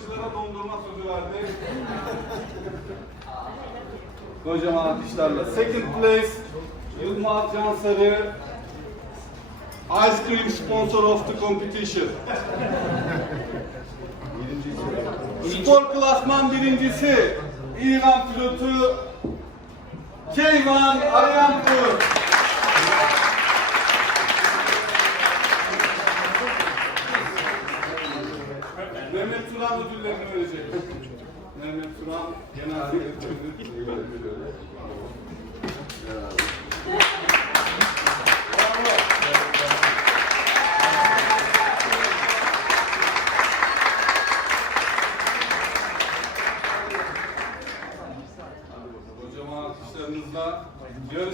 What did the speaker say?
Dondurmacılara dondurma sözü verdi. Kocaman alkışlarla. Second place Yılmaz Cansarı Ice Cream Sponsor of the Competition. Spor klasman birincisi İran pilotu Keyvan Arayan Mehmet Turan ödüllerini verecek. Mehmet Turan genel sekreterimiz. Kocaman alkışlarınızla yarışma